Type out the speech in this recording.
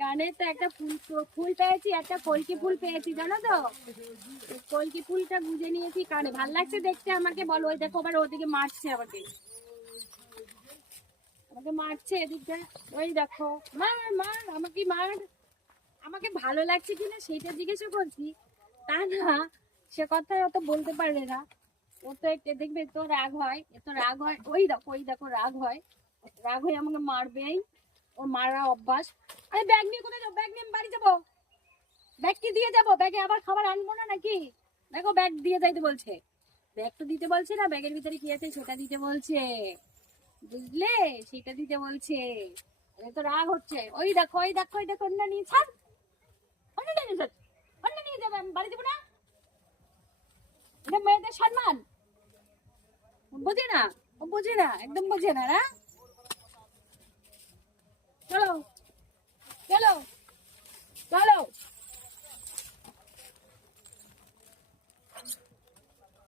কানে তো একটা ফুল পেয়েছি, একটা কলকি ফুল পেয়েছি, জানো তো? কলকি ফুলটা গুঁজে নিয়েছি কানে। ভাল লাগছে দেখতে আমাকে? বলো। ওই দেখো আবার ওদিকে মারছে আমাকে, আমাকে মারছে এদিকটা। ওই দেখো, মার মার, আমাকে মার। আমাকে ভালো লাগছে কিনা সেইটা জিজ্ঞেস করছি, তা না সে কথা অত বলতে পারবে না। ও তো একটু দেখবে তো রাগ হয়, এত রাগ হয়। ওই দেখো রাগ হয়, রাগ হয়ে আমাকে মারবেই। ওর মারা অভ্যাস। আরে ব্যাগ নিয়ে কোথায় যাবো? ব্যাগ নিয়ে আমি বাড়ি যাবো। ব্যাগ কি দিয়ে যাবো? ব্যাগে আবার খাবার আনবো না নাকি? দেখো ব্যাগ দিয়ে যাইতে বলছে। ব্যাগ তো দিতে বলছে না, ব্যাগের ভিতরে কি আছে সেটা দিতে বলছে, বুঝলে? সেটা দিতে বলছে। তো রাগ হচ্ছে। ওই দেখো ওই দেখো ওই দেখো, অন্য নিয়ে ছাড়, অন্য নিয়ে যাচ্ছে, অন্য নিয়ে যাবে, আমি বাড়ি যাবো না। এটা মেয়েদের সম্মান বোঝে না, ও বোঝে না, একদম বোঝে না। চলো।